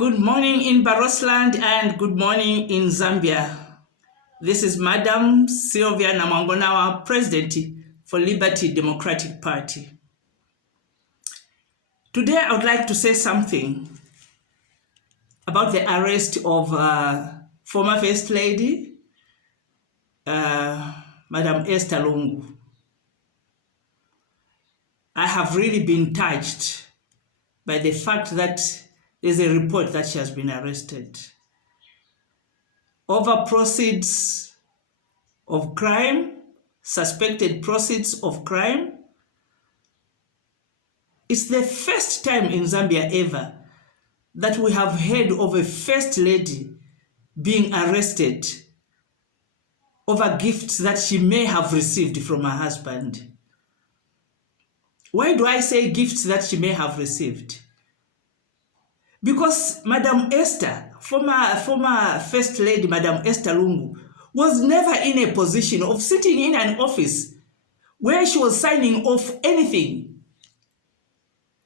Good morning in Barosland and good morning in Zambia. This is Madam Sylvia Namwangonawa, President for Liberty Democratic Party. Today I would like to say something about the arrest of former First Lady, Madam Esther Lungu. I have really been touched by the fact that there's a report that she has been arrested over proceeds of crime, suspected proceeds of crime. It's the first time in Zambia ever that we have heard of a first lady being arrested over gifts that she may have received from her husband. Why do I say gifts that she may have received? Because Madam Esther, former First Lady Madam Esther Lungu, was never in a position of sitting in an office where she was signing off anything.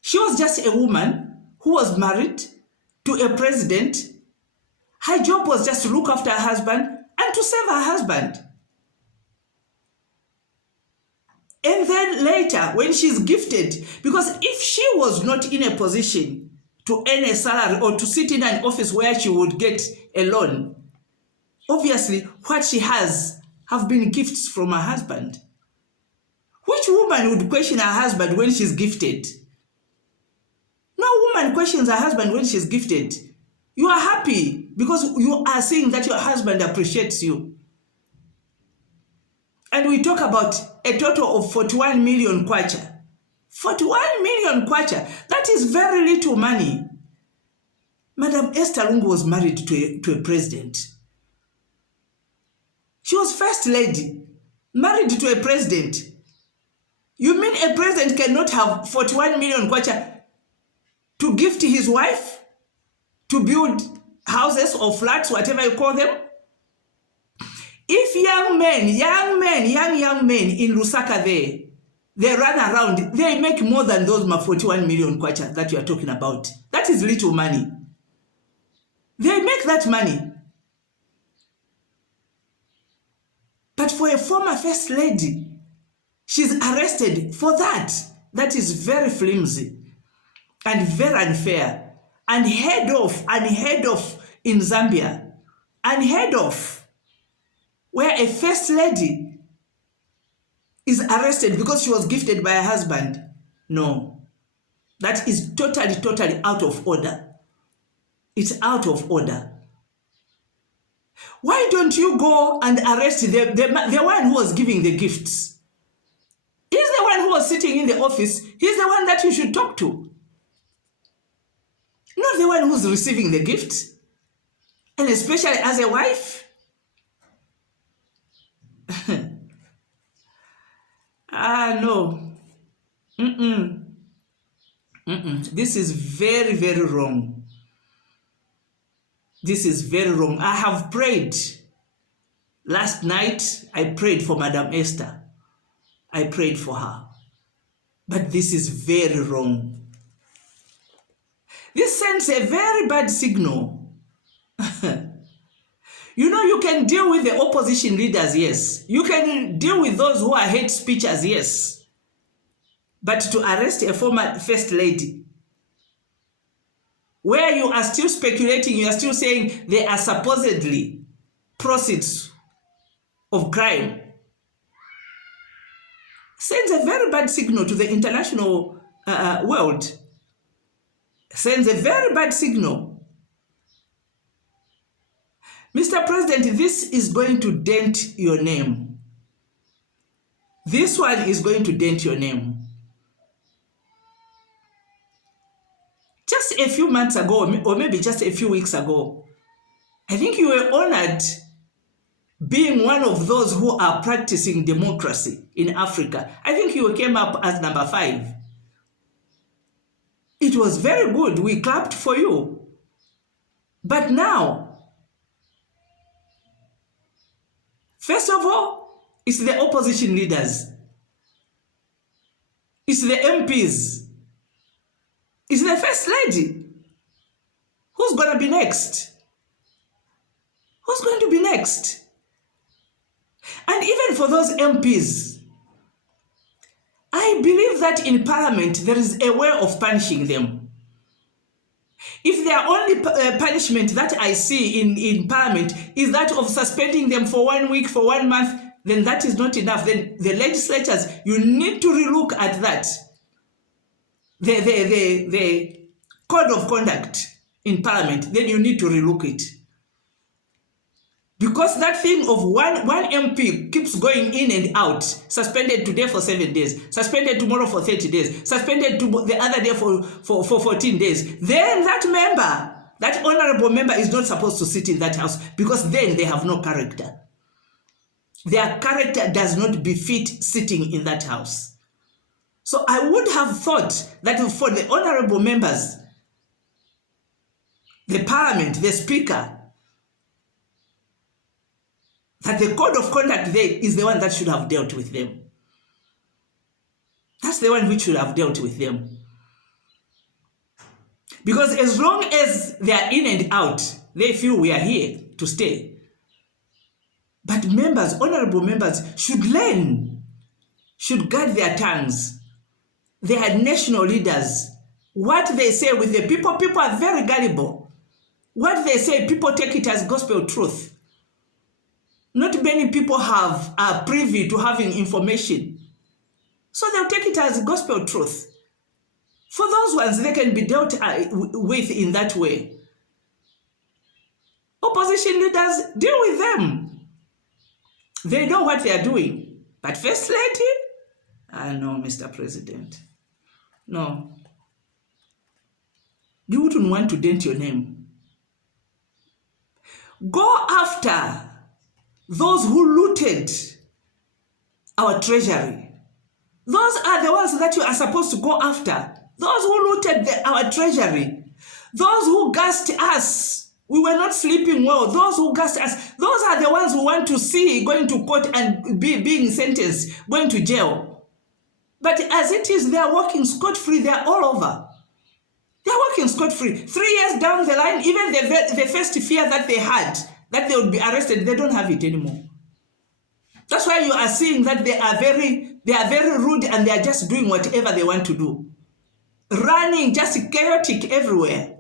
She was just a woman who was married to a president. Her job was just to look after her husband and to serve her husband. And then later, when she's gifted, because if she was not in a position to earn a salary or to sit in an office where she would get a loan, obviously what she has have been gifts from her husband. Which woman would question her husband when she's gifted? No woman questions her husband when she's gifted. You are happy because you are seeing that your husband appreciates you. And we talk about a total of 41 million kwacha. 41 million kwacha, that is very little money. Madam Esther Lungu was married to a president. She was first lady, married to a president. You mean a president cannot have 41 million kwacha to gift his wife, to build houses or flats, whatever you call them? If young men in Lusaka they run around, they make more than those 41 million kwacha that you are talking about. That is little money. They make that money. But for a former first lady, she's arrested for that. That is very flimsy and very unfair. Unheard of in Zambia. Unheard of. Where a first lady is arrested because she was gifted by her husband. No. That is totally out of order. It's out of order. Why don't you go and arrest the one who was giving the gifts? He's the one who was sitting in the office. He's the one that you should talk to. Not the one who's receiving the gift. And especially as a wife. No. This is very, very wrong. This is very wrong. I have prayed. Last night, I prayed for Madam Esther. I prayed for her. But this is very wrong. This sends a very bad signal. You know, you can deal with the opposition leaders, yes. You can deal with those who are hate speakers, yes. But to arrest a former first lady, where you are still speculating, you are still saying they are supposedly proceeds of crime, sends a very bad signal to the international world. Sends a very bad signal. Mr. President, this is going to dent your name. This one is going to dent your name. Just a few months ago, or maybe just a few weeks ago, I think you were honored being one of those who are practicing democracy in Africa. I think you came up as number 5. It was very good. We clapped for you. But now, first of all, it's the opposition leaders. It's the MPs. It's the first lady who Who's going to be next? Who's going to be next? And even for those MPs, I believe that in Parliament there is a way of punishing them. If their only punishment that I see in Parliament is that of suspending them for 1 week, for 1 month, then that is not enough. Then the legislatures, you need to relook at that. The code of conduct in Parliament, then you need to relook it. Because that thing of one MP keeps going in and out, suspended today for 7 days, suspended tomorrow for 30 days, suspended the other day for 14 days, then that member, that honorable member is not supposed to sit in that house, because then they have no character. Their character does not befit sitting in that house. So I would have thought that for the honorable members, the Parliament, the Speaker, that the code of conduct there is the one that should have dealt with them. That's the one which should have dealt with them. Because as long as they are in and out, they feel we are here to stay. But members, honorable members, should learn, should guard their tongues. They are national leaders. What they say with the people are very gullible. What they say, people take it as gospel truth. Not many people are privy to having information. So they'll take it as gospel truth. For those ones, they can be dealt with in that way. Opposition leaders, deal with them. They know what they are doing. But First Lady? No, Mr. President. No. You wouldn't want to dent your name. Go after those who looted our treasury. Those are the ones that you are supposed to go after. Those who looted our treasury. Those who gassed us. We were not sleeping well. Those who gassed us. Those are the ones who want to see going to court and being sentenced, going to jail. But as it is, they are walking scot-free. They are all over. They are walking scot-free. 3 years down the line, even the first fear that they had, that they would be arrested, they don't have it anymore. That's why you are seeing that they are very rude and they are just doing whatever they want to do. Running, just chaotic everywhere.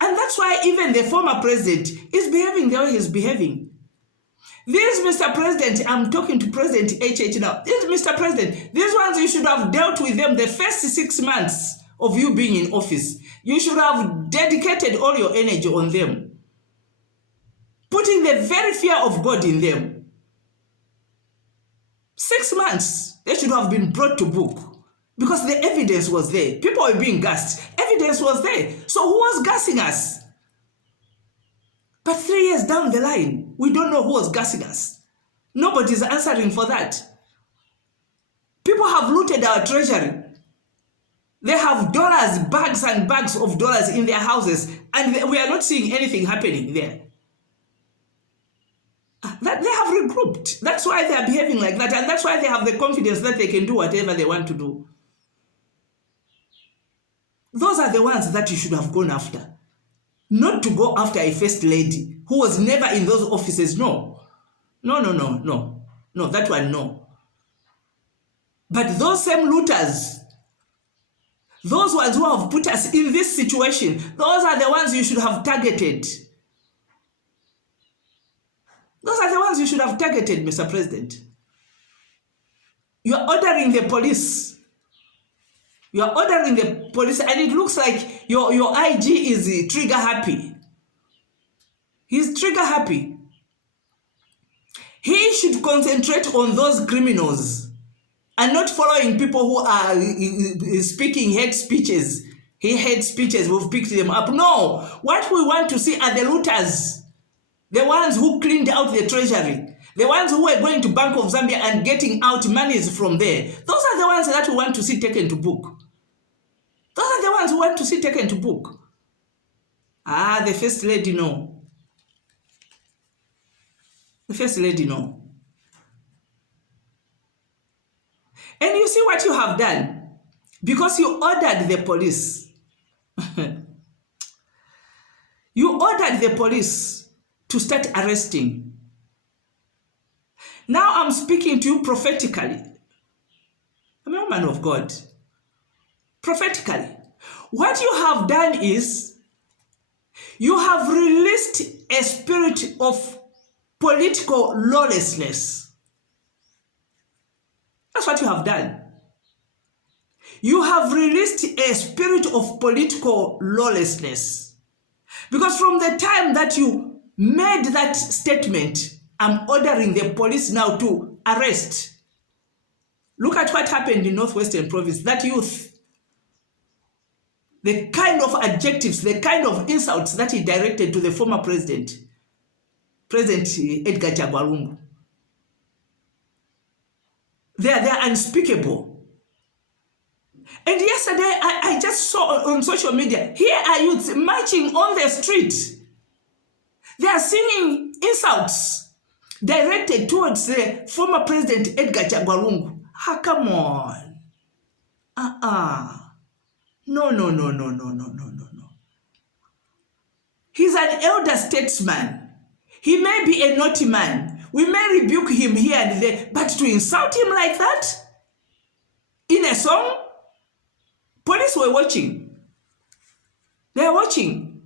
And that's why even the former president is behaving the way he's behaving. This, Mr. President, I'm talking to President HH now. This, Mr. President, these ones you should have dealt with them the first 6 months of you being in office. You should have dedicated all your energy on them. Putting the very fear of God in them. 6 months, they should have been brought to book. Because the evidence was there. People were being gassed. Evidence was there. So who was gassing us? But 3 years down the line, we don't know who was gassing us. Nobody's answering for that. People have looted our treasury. They have dollars, bags and bags of dollars in their houses, and we are not seeing anything happening there. That they have regrouped. That's why they are behaving like that, and that's why they have the confidence that they can do whatever they want to do. Those are the ones that you should have gone after. Not to go after a first lady who was never in those offices. No, that one, no. But those same looters, those ones who have put us in this situation, those are the ones you should have targeted. Those are the ones you should have targeted, Mr. President. You are ordering the police. You are ordering the police, and it looks like your IG is trigger happy. He's trigger happy. He should concentrate on those criminals and not following people who are speaking hate speeches. He hate speeches, we've picked them up. No, what we want to see are the looters. The ones who cleaned out the treasury. The ones who were going to Bank of Zambia and getting out monies from there. Those are the ones that we want to see taken to book. Those are the ones who want to see taken to book. The first lady, no. The first lady, no. And you see what you have done. Because you ordered the police. You ordered the police to start arresting. Now I'm speaking to you prophetically. I'm a man of God. Prophetically. What you have done is, you have released a spirit of political lawlessness. That's what you have done. You have released a spirit of political lawlessness. Because from the time that you made that statement, I'm ordering the police now to arrest. Look at what happened in Northwestern Province. That youth, the kind of adjectives, the kind of insults that he directed to the former president, President Edgar Lungu, they're unspeakable. And yesterday, I just saw on social media, here are youths marching on the street. They are singing insults directed towards the former president Edgar Lungu. Ah, come on. No. He's an elder statesman. He may be a naughty man. We may rebuke him here and there, but to insult him like that in a song? Police were watching. They are watching.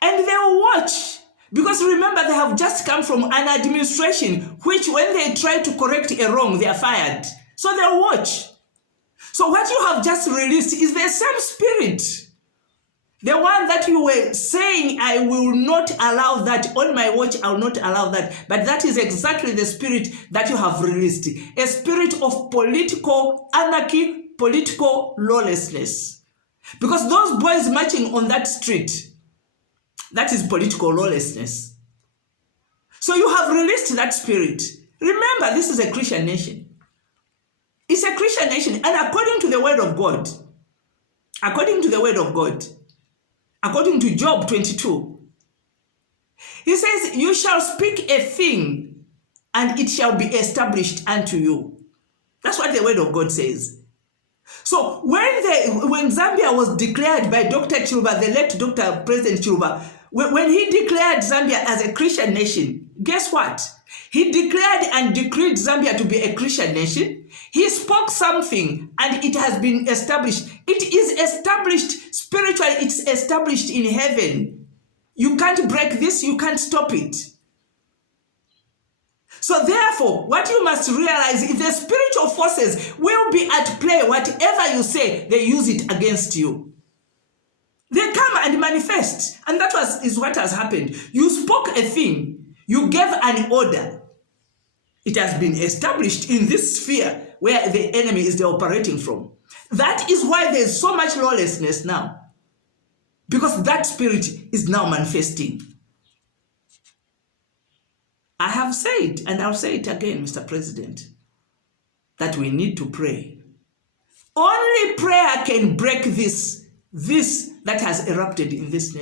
And they will watch. Because remember, they have just come from an administration which when they try to correct a wrong, they are fired. So they'll watch. So what you have just released is the same spirit. The one that you were saying, I will not allow that. On my watch, I will not allow that. But that is exactly the spirit that you have released. A spirit of political anarchy, political lawlessness. Because those boys marching on that street, that is political lawlessness. So you have released that spirit. Remember, this is a Christian nation. It's a Christian nation. And according to the word of God, according to Job 22, he says, you shall speak a thing and it shall be established unto you. That's what the word of God says. So when Zambia was declared by Dr. Chiluba, the late Dr. President Chiluba, when he declared Zambia as a Christian nation, guess what? He declared and decreed Zambia to be a Christian nation. He spoke something and it has been established. It is established spiritually. It's established in heaven. You can't break this. You can't stop it. So therefore, what you must realize is the spiritual forces will be at play. Whatever you say, they use it against you. They come and manifest. And that is what has happened. You spoke a thing. You gave an order. It has been established in this sphere where the enemy is operating from. That is why there's so much lawlessness now. Because that spirit is now manifesting. I have said, and I'll say it again, Mr. President, that we need to pray. Only prayer can break this that has erupted in this nation.